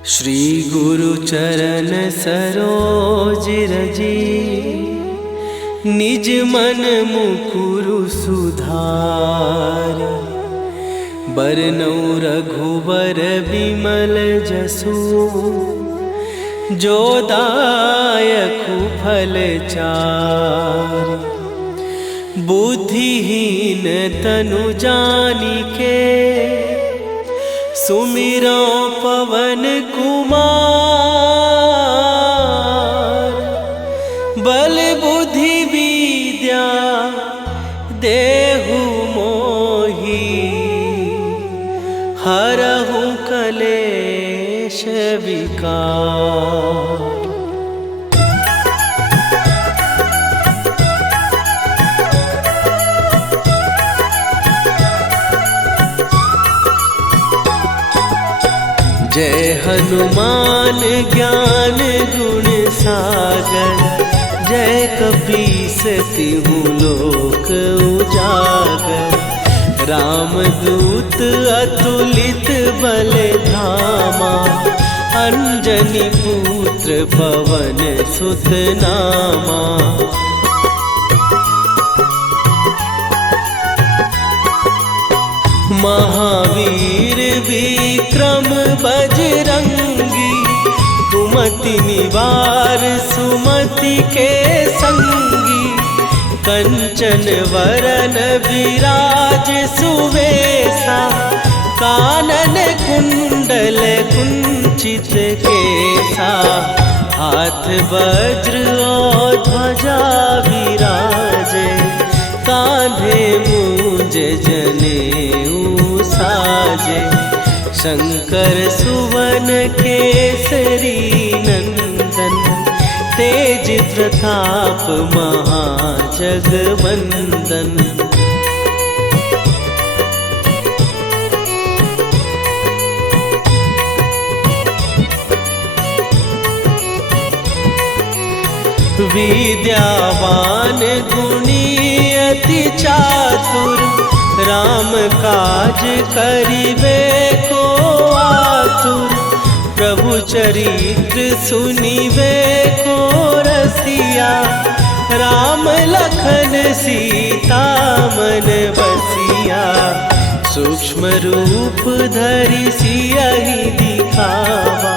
श्री गुरु चरण सरोज रजी, निज मन मुकुरु सुधार। बरनौ रघुबर बिमल जसु, जो दायकु फल चार। बुद्धिहीन तनु जानिके, सुमिरो पवन कुमार। बल बुद्धि विद्या देहु मोहि, हरहु कलेश विकार। जय हनुमान ज्ञान गुण सागर, जय कपीस तिहु लोक उजागर। रामदूत अतुलित बल धामा, अंजनी पुत्र पवन सुत नामा। महावीर विक्रम बजरंगी, कुमति निवार सुमति के संगी। कंचन वरन विराज सुवेशा, कानन कुंडल कुंचित केसा। हाथ वज्र और ध्वजा विराजे, कांधे मूंज जनेऊ साजे। शंकर सुवन केसरी नंदन, तेज प्रताप महाजगवंदन। विद्यावान गुणी अति चातुर, राम काज करिबे को आतुर। प्रभु चरित्र सुनिबे को रसिया, राम लखन सीता मन बसिया। सूक्ष्म रूप धरि सियहि दिखावा,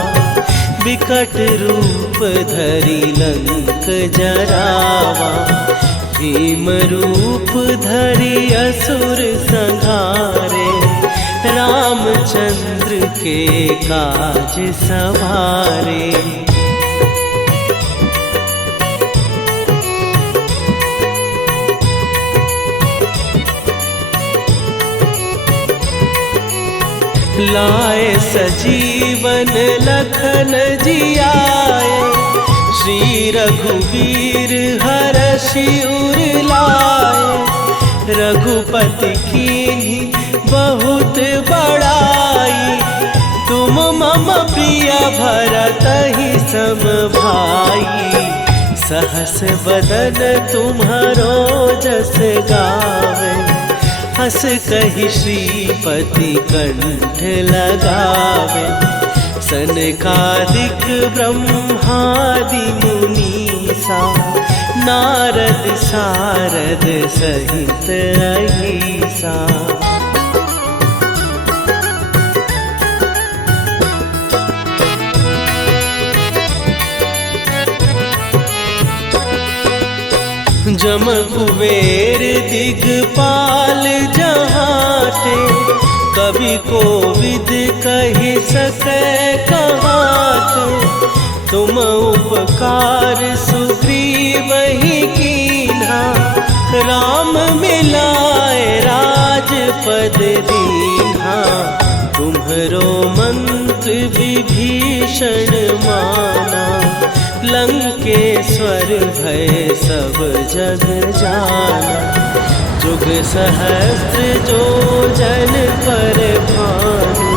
विकट रूप धरि लंक जरावा। भीम रूप धरि असुर संहारे, रामचंद्र के काज सवारे। लाए सजीवन लखन जियाए, श्री रघुवीर हरषि उर लाए। रघुपति कीन्ही बहुत बड़ाई, तुम मम प्रिय भरतहि सम भाई। सहस बदन तुम्हारो जस गावे, हस कहि श्रीपति कंठ लगावे। सनकादिक ब्रह्मादि मुनीसा, नारद सारद सहित अहिसा। जम कुबेर दिगपाल जहाते, कवि कोविद कहि सकै कहाते। तुम उपकार सुग्रीवहि कीन्हा, राम मिलाए राजपद दीन्हा। तुम्हरो मंत्र विभीषण माना, लंकेश्वर भय सब जग जाना। जुग सहस्त्र जो जन पर भानु,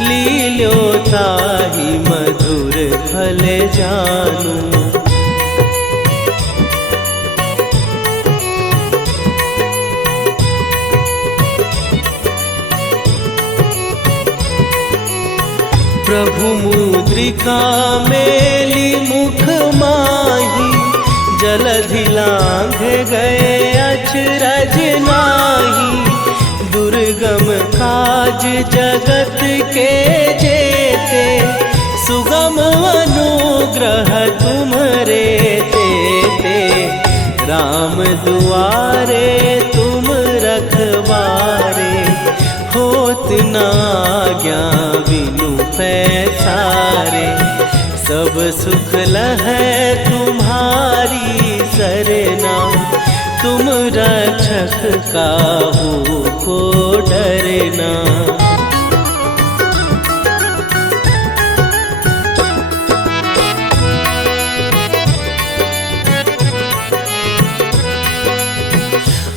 लील्यो ताहि मधुर फल जानू। प्रभु मुद्रिका मेली मुख माही, जलधि लांघ गए अचरज नाही। दुर्गम काज जगत के जेते, सुगम अनुग्रह तुम्हरे तेते। राम दुआरे तुम रखवारे, होत न आज्ञा बिनु पैसारे। सब सुख लहै तुम्हारी सरना, तुम रक्षक काहू को डरना।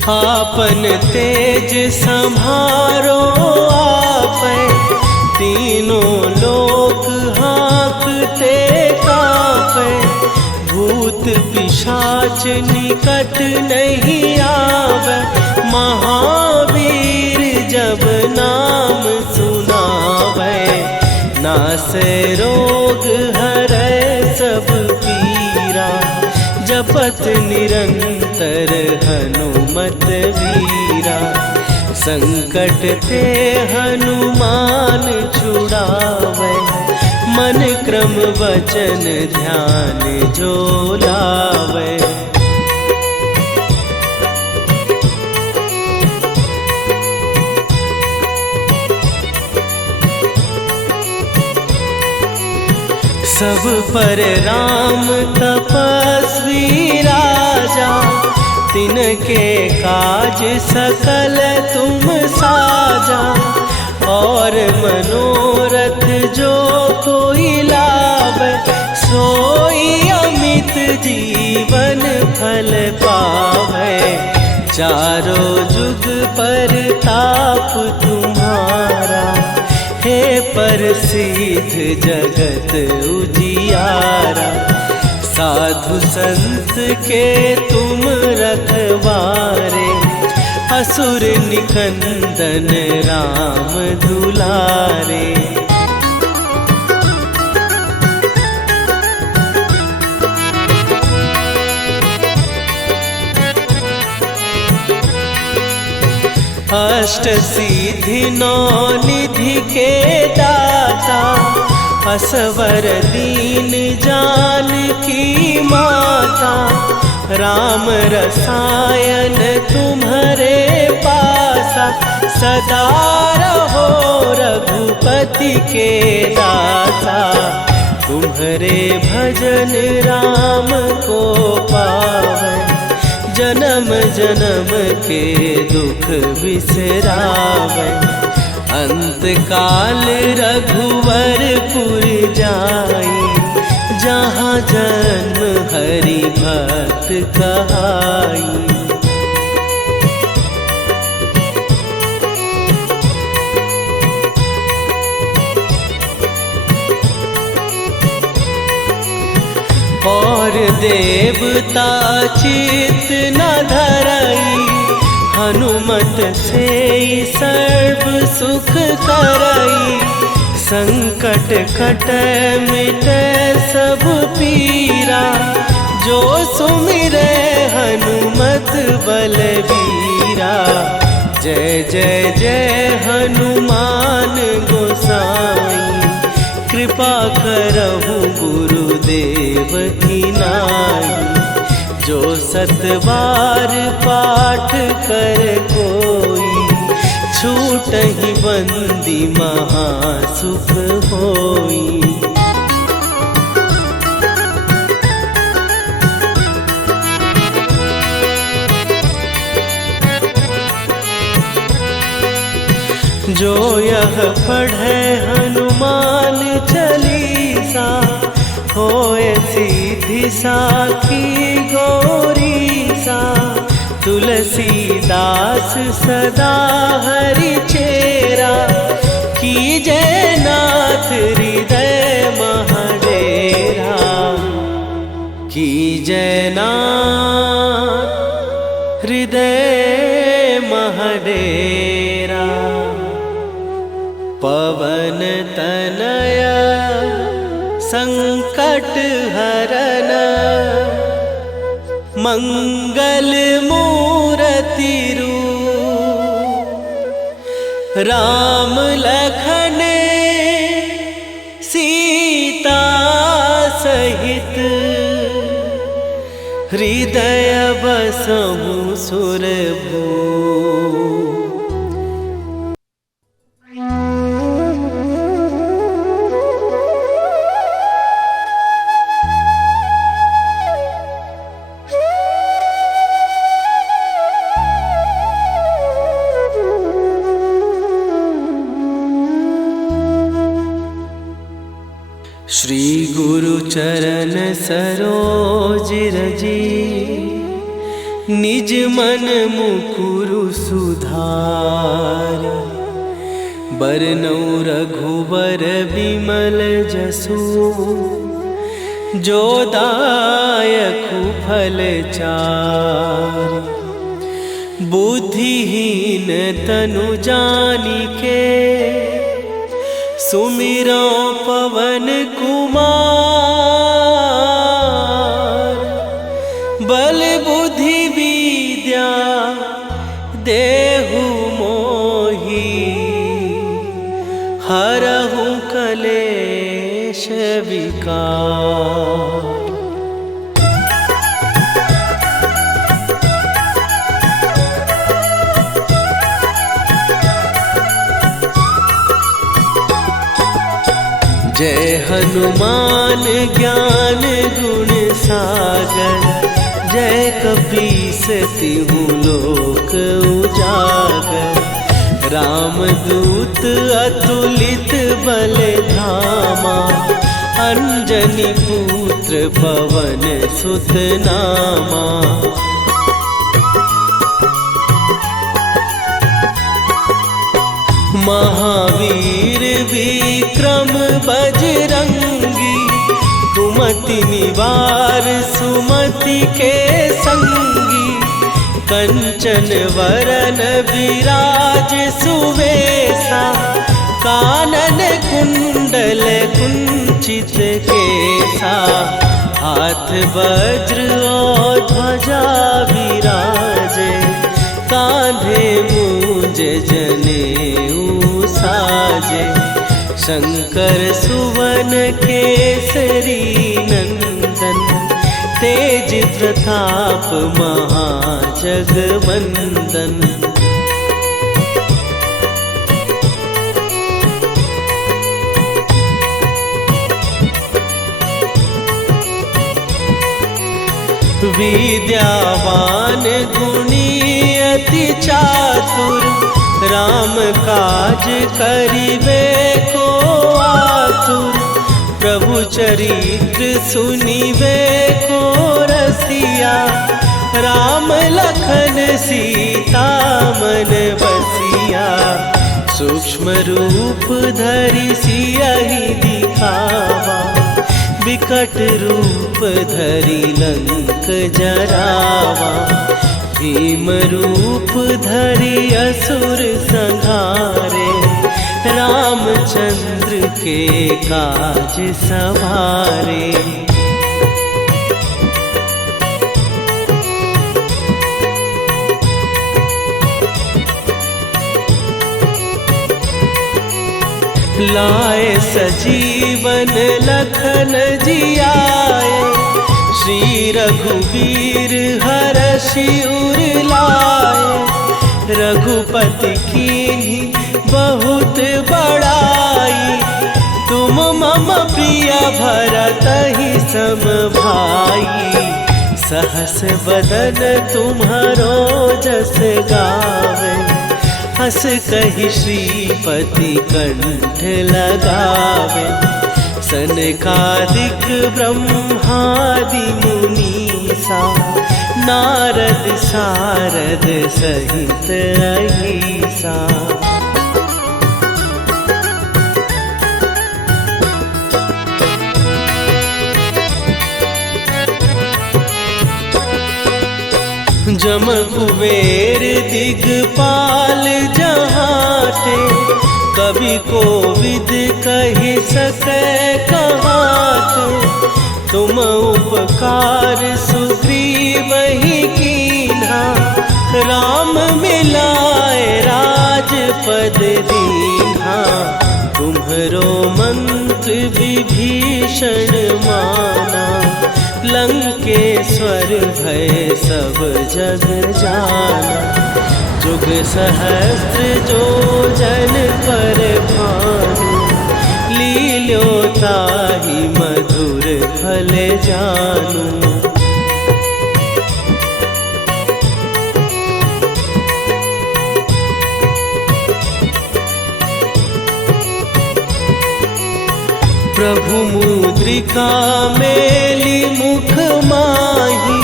आपन तेज संभारो आपै, तीनों लोक हाँकते कांपै। भूत पिशाच निकट नहीं आवे, महावीर जब नाम सुनावे। नासै रोग हरै सब पीरा, जपत निरंतर हनुमत वीरा। संकट ते हनुमान छुड़ावे, मन क्रम वचन ध्यान जो लावे। सब पर राम तपस्वी राजा, तिनके काज सकल तुम साजा। और मनोरथ जो कोई लावे, सोई अमित जीवन फल पावे। चारों जुग पर ताप तुम्हारा, हे प्रसिद्ध जगत उजियारा। साधु संत के तुम रखवारे, असुर निकंदन राम दुलारे। अष्ट सिद्धि नौ निधि के दाता, असवर दीन जानकी माता। राम रसायन तुम्हारे पासा, सदा रहो रघुपति के दासा। तुम्हारे भजन राम को पावै, जन्म जन्म के दुख बिसरावै। अंत काल रघुवरपुर जाई, जहाँ जन्म हरि भक्त कहाई। और देवता चित न धरई, हनुमत से सर्व सुख करई। संकट कटै मिटै सब पीरा, जो सुमिरै हनुमत बलबीरा। जय जय जय हनुमान गोसाई, कृपा करहु गुरुदेव की नाई। जो सतबार पाठ कर कोई, छूटहि बंदी महासुख होई। जो यह पढ़े हनुमान चालीसा, होए सीधी साखी गौरीसा। तुलसीदास सदा हरि चेरा, कीजय नाथ हृदय महडेरा। कीजय नाथ हृदय महडेरा। पवन तनय संकट हरन मंगल मूर्ति रूप राम लखन सीता सहित हृदय बसहु सुरभू। श्री गुरु चरण सरोज रजी निज मन मुकुरु सुधार। बरनउँ रघुबर बिमल जसु जो दायकु फल चार। बुद्धिहीन तनु जानिके सुमिरो पवन कुमार। बल बुद्धि विद्या देहु मोहि हरहु कलेश विकार। जय हनुमान ज्ञान गुण सागर। जय कपीस तिहु लोक उजागर। रामदूत अतुलित बल धामा। अंजनी पुत्र पवन सुत नामा। महावीर विक्रम बजरंगी। कुमति निवार सुमति के संगी। कंचन वरन विराज सुवेशा। कानन कुंडल कुंचित केसा। हाथ वज्र और ध्वजा विराजे। कांधे मूंज जनेऊ साजे। शंकर सुवन केसरी नंदन। तेज प्रताप महाजगवंदन। विद्यावान गुणी अति चातुर। राम काज करिबे को आतुर। प्रभु चरित्र सुनिबे को रसिया। राम लखन सीता मन बसिया। सूक्ष्म रूप धरि सियहि दिखावा। विकट रूप धरि लंक जरावा। भीम रूप धरि असुर संहारे। रामचंद्र के काज सवारे। लाए सजीवन लखन जियाए। श्री रघुवीर हरषि उर लाए। रघुपति कीन्ही बहुत बड़ाई। तुम मम प्रिय भरतहि सम भाई। सहस बदन तुम्हारो जस गावे। हस कहि श्रीपति कंठ लगावे। सनकादिक ब्रह्मादि मुनीसा। नारद सारद सहित अहिसा। जम कुबेर दिगपाल जहाते। कवि कोविद कहि सकै कहाते। तुम उपकार सुग्रीव ही कीन्हा, राम मिलाए राजपद दीन्हा। तुम्हरो मंत्र विभीषण माना, लंकेश्वर भय सब जग जाना। जुग सहस्त्र जो जन पर भानु, लील्यो ताहि मधुर फल जानू। प्रभु मुद्रिका मेली मुख माही,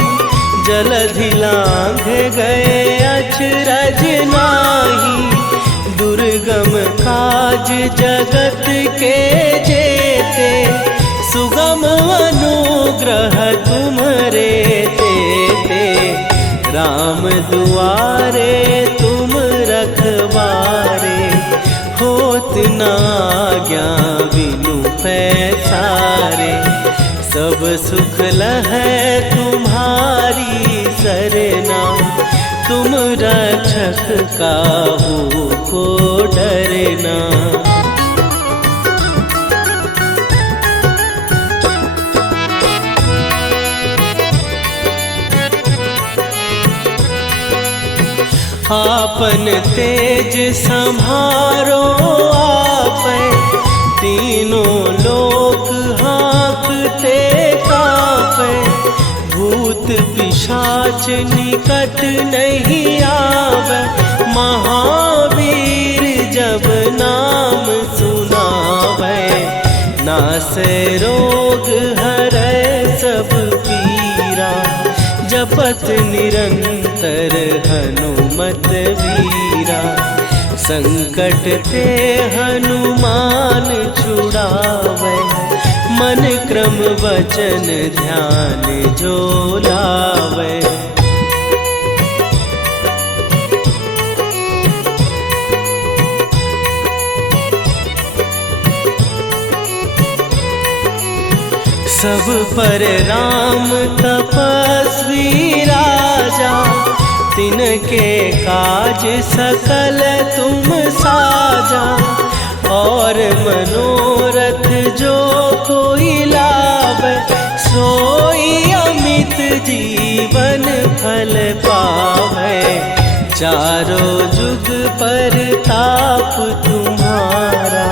जलधि लांघ गए अचरज नाहि। दुर्गम काज जगत के जेते, सुगम अनुग्रह तुम्हरे तेते। राम दुआरे तुम रखवारे, होत न आज्ञा बिनु पैसारे। सब सुख लहै तुम्हारी सरना, तुम रक्षक काहू को डरना। आपन तेज संभारो आपै, तीनों लोक हाँकते कापै। भूत पिशाच निकट नहीं आवे, महावीर जब नाम सुनावे। नासै रोग हरै सब पीरा, जपत निरंतर हनुमत वीरा। संकट ते हनुमान छुड़ावे, मन क्रम वचन ध्यान जो लावे। सब पर राम तपस्वी राजा, तिनके काज सकल तुम साजा। और मनोरथ जो कोई लावे, सोई अमित जीवन फल पावे। चारों जुग पर ताप तुम्हारा,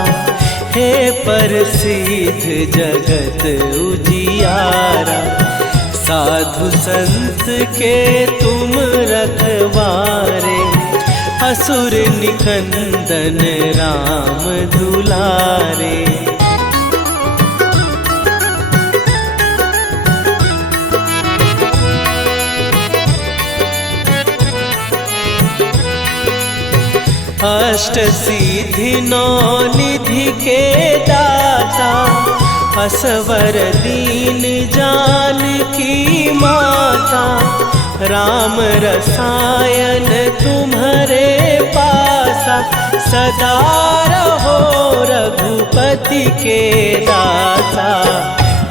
हे प्रसिद्ध जगत उजियारा। साधु संत के तुम रखवारे, असुर निकंदन राम दुलारे। अष्ट सिद्धि नौ निधि के दाता, असवर दीन जानकी माता। राम रसायन तुम्हारे पासा, सदा रहो रघुपति के दासा।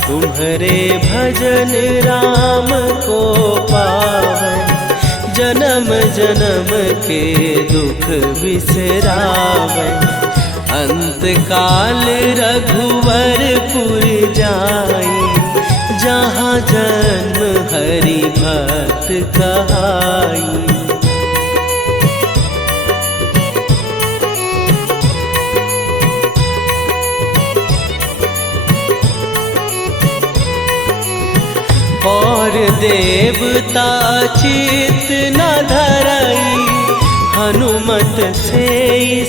तुम्हारे भजन राम को पावे, जन्म जन्म के दुख बिसरावे। अंत काल रघुवरपुर जाई, जहाँ जन्म हरि भक्त कहाई। और देवता चित न धरई, हनुमत से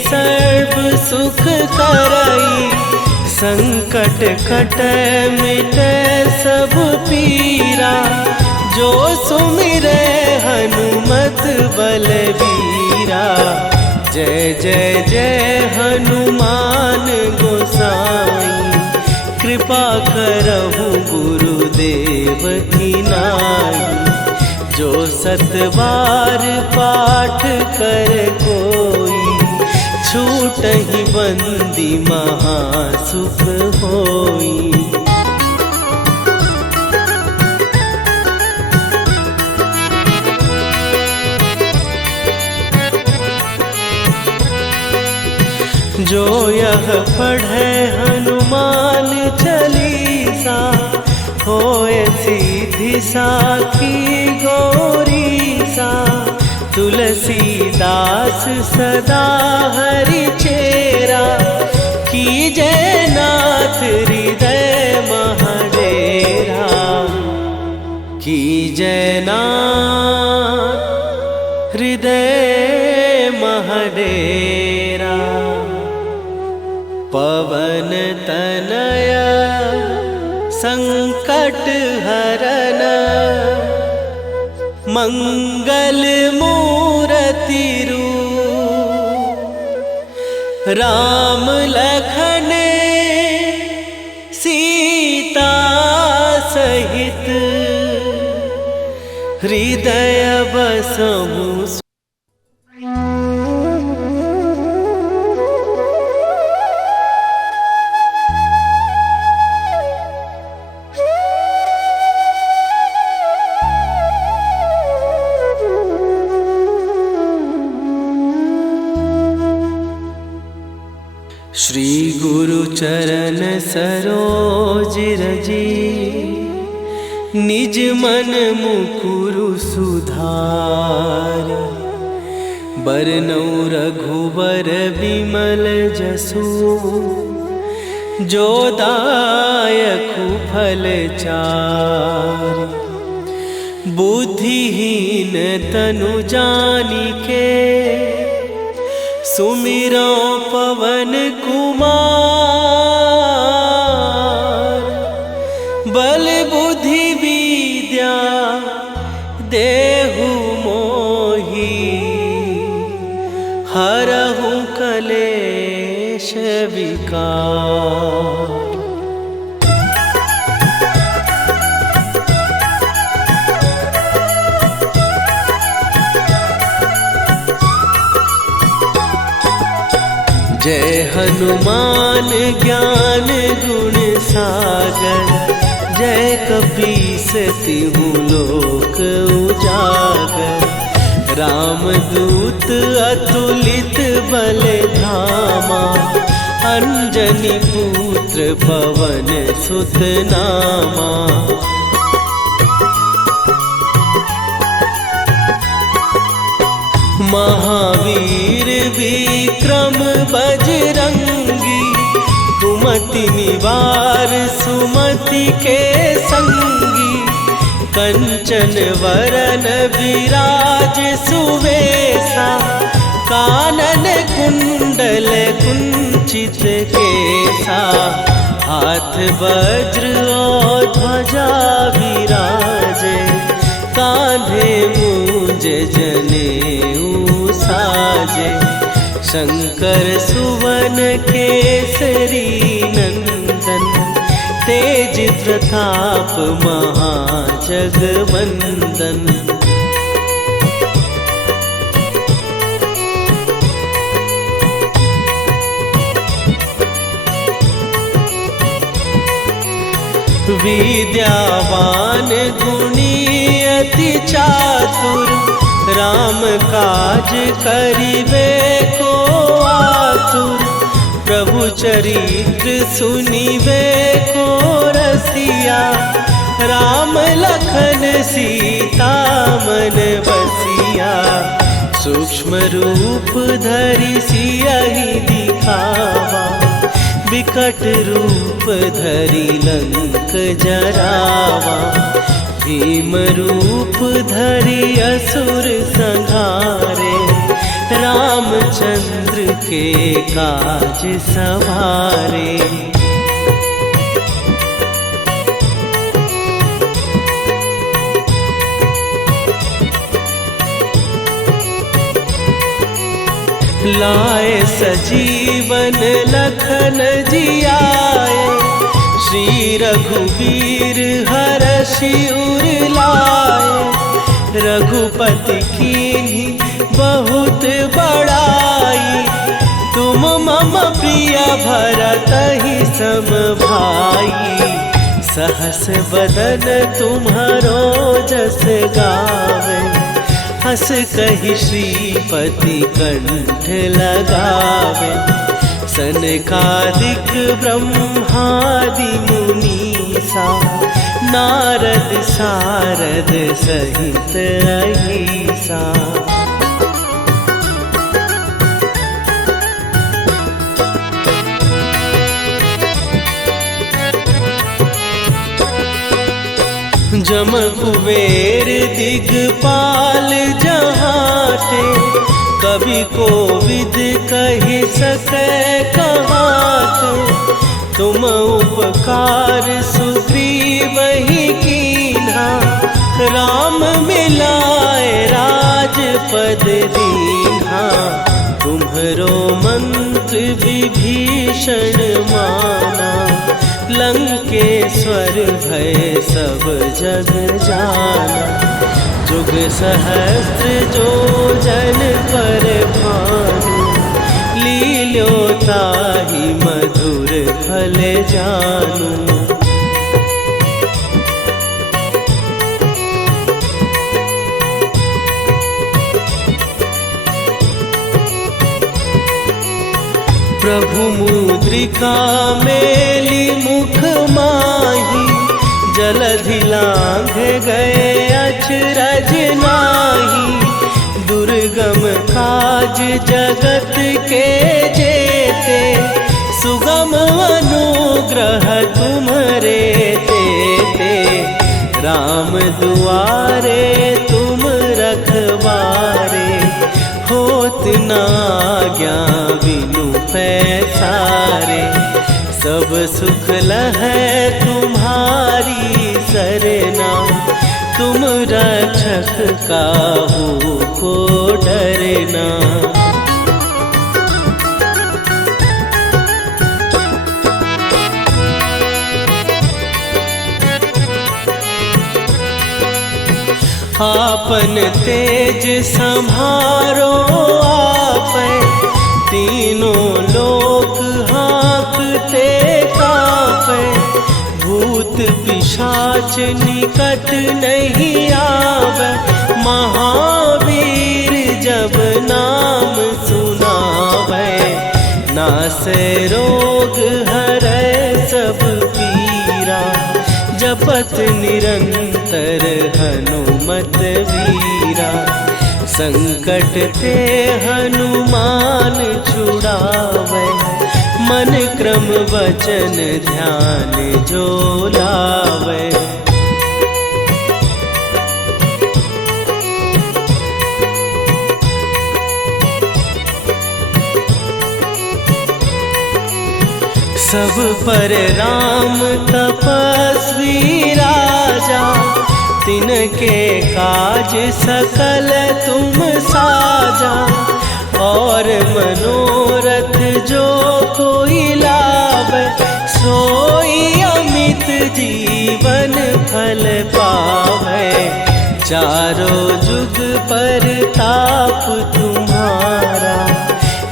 सर्व सुख करई। संकट कटै मिटै सब पीरा, जो सुमिरै हनुमत बलबीरा। जय जय जय हनुमान गोसाई, कृपा करहु गुरुदेव की नाई। जो सतबार पाठ कर कोई, छूटहि बंदी महासुख होई। जो यह पढ़े हनुमान चालीसा, होए सीधी साखी गौरी सा। तुलसीदास सदा हरि चेरा, कीजय नाथ हृदय महडेरा। कीजय नाथ हृदय महडेरा। पवन तनय संकट हरन, मंगल मूरति रूप। राम लखन सीता सहित, हृदय बसहु। श्री गुरु चरण सरोज रजी, निज मन मुकुरु सुधार। बरनौ रघुबर विमल जसु, जो दायकु फल चार। बुद्धिहीन तनु जानिके, सुमिरो पवन कुमार। बल बुद्धि विद्या देहु मोहि, हरहु कलेश विकार। जय हनुमान ज्ञान गुण सागर, जय कपीस तिहु लोक उजागर। रामदूत अतुलित बल धामा, अंजनी पुत्र पवन सुत नामा। महावीर विक्रम बजरंगी, कुमति निवार सुमति के संगी। कंचन वरन विराज सुवेशा, कानन कुंडल कुंचित केसा। हाथ वज्र और ध्वजा विराजे, कांधे मूंज जनेऊ साजे। शंकर सुवन केसरी नंदन, तेज प्रताप महाजगवंदन। विद्यावान गुणी अति चातुर, राम काज करिबे को आतुर। प्रभु चरित्र सुनिबे को रसिया, राम लखन सीता मन बसिया। सूक्ष्म रूप धरि सियहि दिखावा, विकट रूप धरि लंक जरावा। भीम रूप धरि असुर संहारे, रामचंद्र के काज सवारे। लाए सजीवन लखन जियाए, श्री रघुवीर हरषि उर लाए। रघुपति कीन्ही बहुत बड़ाई, तुम मम प्रिय भरतहि सम भाई। सहस बदन तुम्हारो जस गावे, हस कहि श्रीपति कंठ लगावे। सनकादिक ब्रह्मादि मुनीसा नारद सारद सहित अहिसा। जम कुबेर दिगपाल जहाँ थे, कवि को विद कहि सकै कहाते। तुम उपकार सुग्रीव ही कीन्हा, राम मिलाए राजपद दीन्हा। तुम्हरो मंत्र विभीषण माना, लंकेश्वर भय सब जग जाना। जुग सहस्त्र जो जन पर भानु, लील्यो ताहि मधुर फल जानू। प्रभु मुद्रिका मेली मुख माही, जलधि लांघ गए अचरज नाही। दुर्गम काज जगत के जेते, सुगम अनुग्रह तुम्हरे तेते। राम दुआरे तुम रखवारे, होत न आज्ञा बिनु पैसारे। सब सुख लहै तुम्हारी सरना, तुम रक्षक काहू को डरना। आपन तेज संभारो आपै, तीनों लोक हाँकते कापै। भूत पिशाच निकट नहीं आवे, महावीर जब नाम सुनावे। नासै रोग हरै सब पीरा, जपत निरंतर हनुमत वीरा। संकट ते हनुमान छुड़ावे, मन क्रम वचन ध्यान जो लावे। सब पर राम तपस्वी राजा, तिनके काज सकल तुम साजा। और मनोरथ जो कोई लावे, सोई अमित जीवन फल पावे। चारों जुग पर ताप तुम्हारा,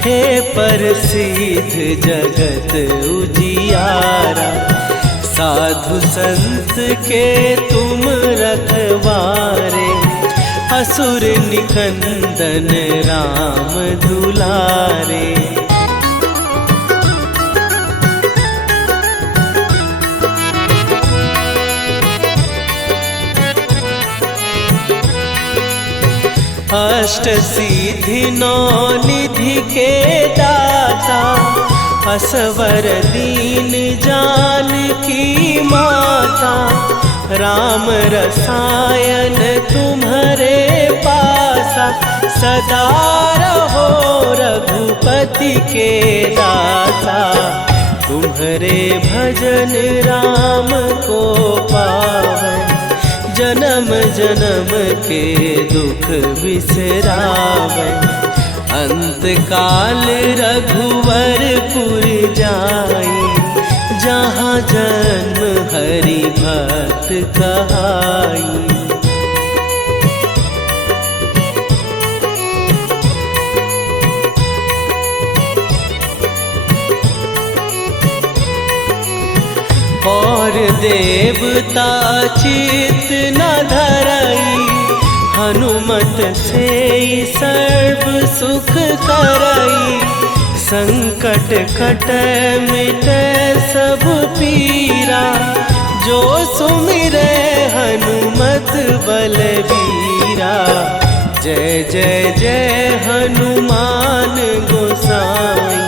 हे प्रसिद्ध जगत उजियारा। साधु संत के तुम रखवारे, असुर निकंदन राम दुलारे। अष्ट सिद्धि नौ निधि के दाता, असवर दीन जानकी माता। राम रसायन तुम्हारे पासा, सदा रहो रघुपति के दासा। तुम्हारे भजन राम को पावे, जन्म जन्म के दुख बिसरावे। अंत काल रघुवरपुर जाई, जहाँ जन्म हरि भक्त कहाई। और देवता चित न धरई, हनुमत से सर्व सुख करई। संकट कटे मिटे सब पीरा, जो सुमिरे हनुमत बलबीरा। जय जय जय हनुमान गोसाई,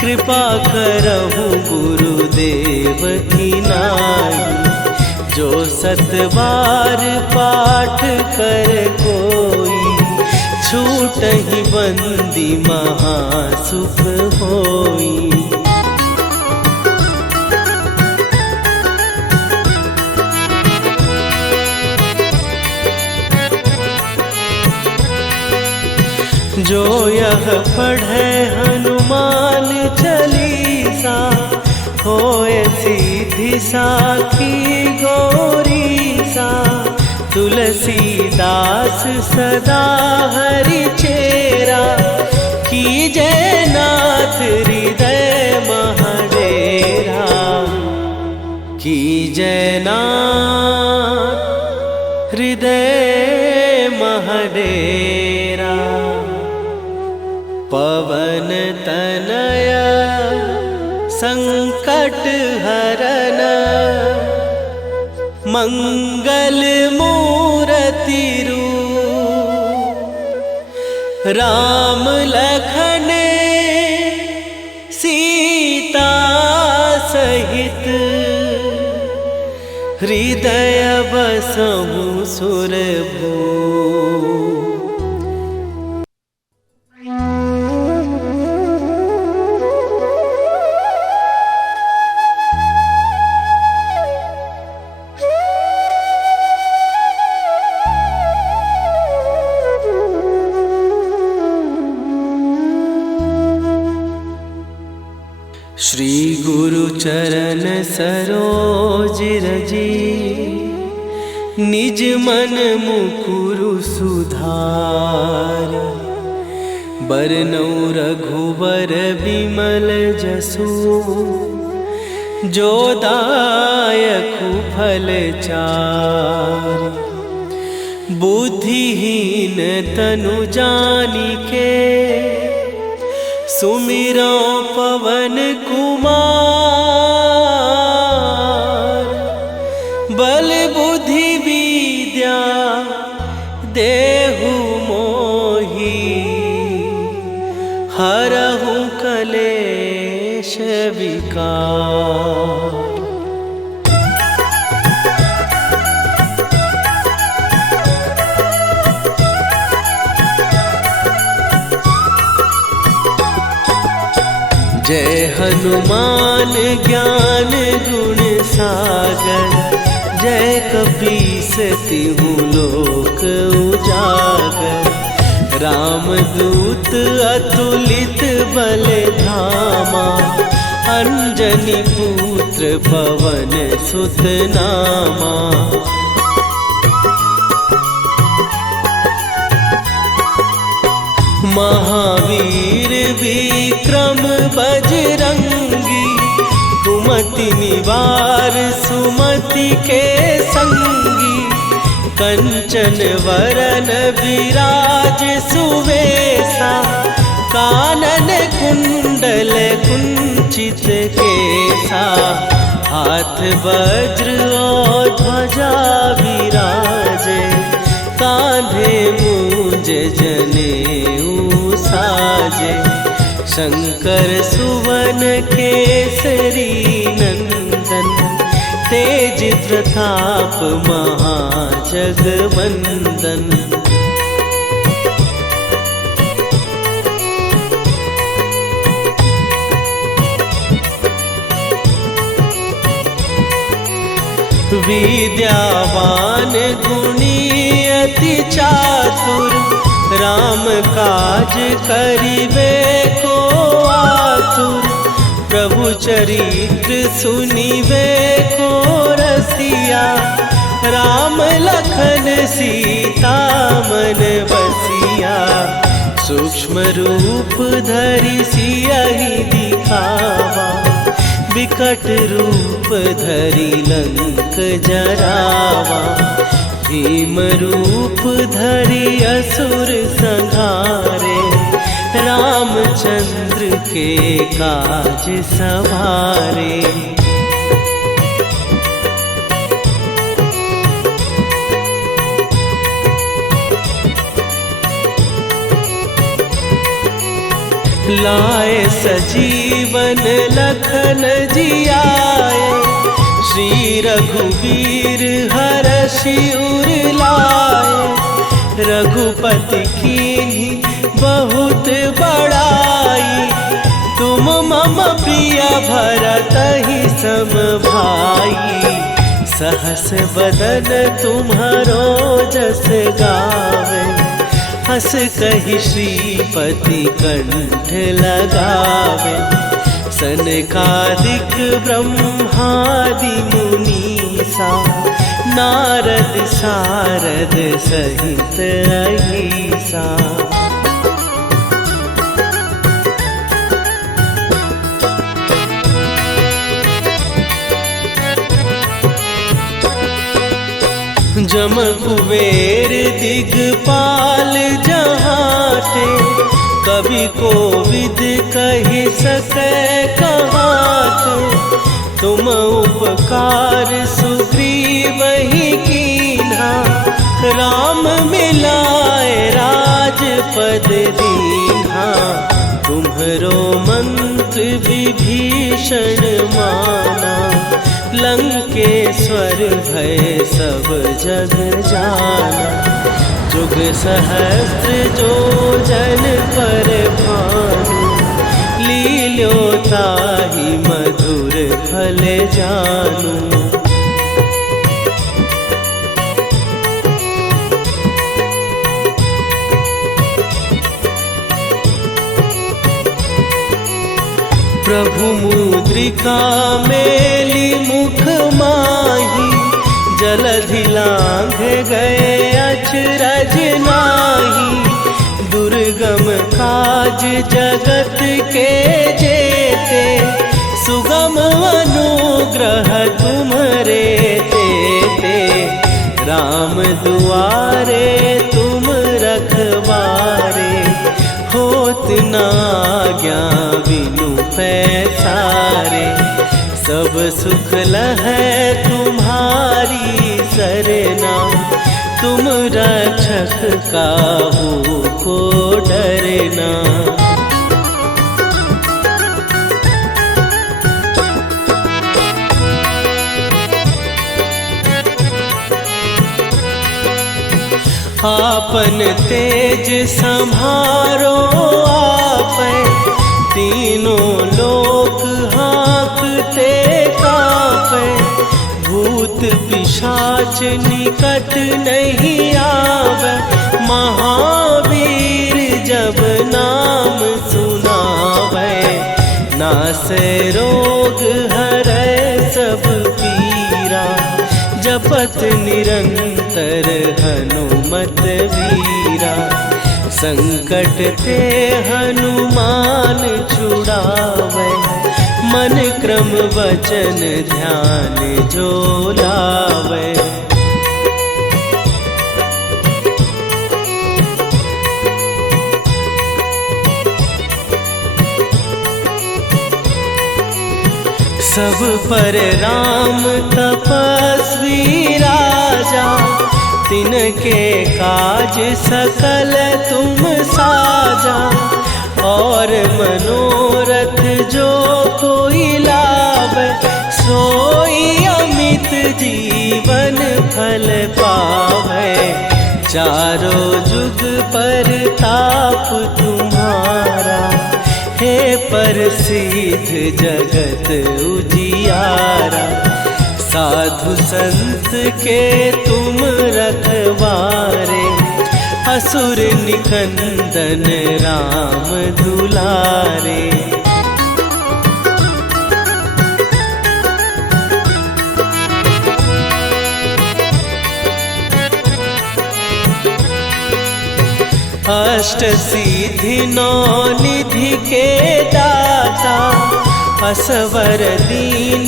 कृपा करहु गुरुदेव की नाई। जो 7 बार पाठ कर कोई, छूटहि बंदी महासुख होई। जो यह पढ़े हनुमान चालीसा, होए सीधी साखी गौरीसा। तुलसीदास सदा हरि चेरा, कीजय नाथ हृदय महडेरा। कीजय नाथ हृदय महडेरा। पवन तनया संकट हरन, मंगल मूर्ति रूप। राम लखन सीता सहित, हृदय बसहु सुरभूप। श्री गुरु चरण सरोज रजी, निज मन मुकुरु सुधार। बरनउँ रघुबर बिमल जसु, जो दायकु फल चारि। बुद्धिहीन तनु जानिके, सुमिरो पवन कुमार। बल बुद्धि विद्या देहु मोहि, हरहु कलेश विकार। जय हनुमान ज्ञान गुण सागर, जय कपीस तिहु लोक उजागर। रामदूत अतुलित बल धामा, अंजनी पुत्र पवन सुत नामा। महावीर विक्रम बजरंगी, कुमति निवार सुमति के संगी। कंचन वरन विराज सुवेशा, कानन कुंडल कुंचित केसा। हाथ वज्र और ध्वजा विराजे, कांधे मूंज जनेऊ साजे। शंकर सुवन केसरी नंदन, तेज प्रताप महाजगवंदन। विद्यावान गुणी अति चातुर, राम काज करिबे को आतुर। प्रभु चरित्र सुनिबे को रसिया, राम लखन सीता मन बसिया। सूक्ष्म रूप धरि सियहि दिखावा, विकट रूप धरि लंक जरावा। भीम रूप धरि असुर संहारे, रामचंद्र के काज सवारे। लाए सजीवन लखन जियाए, श्री रघुवीर हरषि उर लाए। रघुपति कीन्ही बहुत बड़ाई, तुम मम प्रिय भरतहि सम भाई। सहस बदन तुम्हारो जस गावे, हस कहि श्रीपति कंठ लगावे। सनकादिक ब्रह्मादि मुनीसा, नारद सारद सहित अहिसा। जम कुबेर दिगपाल जहाते, कवि कोविद कहि सकै कहाते। तुम उपकार सुग्रीवहि कीन्हा, राम मिलाए राजपद दीन्हा। तुम्हरो मंत्र विभीषण माना, लंकेश्वर भय सब जग जाना। जुग सहस्त्र जो जन पर भानु, लील्यो ताहि मधुर फल जानू। प्रभु मुद्रिका मेली मुख माही, जलधि लांघ गए अचरज नाही। दुर्गम काज जगत के जेते, सुगम अनुग्रह तुम्हरे तेते। राम दुआरे तुम रखवारे, होत न आज्ञा बिनु पैसारे। सब सुख लहै तुम्हारी सरना, तुम रक्षक काहू को डरना। आपन तेज सम्हारो आपै, तीनों लोक हाँकते कांपै। भूत पिशाच निकट नहीं आवे, महावीर जब नाम सुनावे। नासै रोग हरै सब पीरा, जपत निरंतर हनुमत वीरा। संकट ते हनुमान छुड़ावे, मन क्रम वचन ध्यान जो लावे। सब पर राम तपस्वी राजा, तिनके काज सकल तुम साजा। और मनोरथ जो कोई लावे, सोई अमित जीवन फल पावे। चारों जुग पर ताप तुम्हारा, हे प्रसिद्ध जगत उजियारा। साधु संत के तुम रखवारे, असुर निकंदन राम दुलारे। अष्ट सिद्धि नौ निधि के दाता, असवर दीन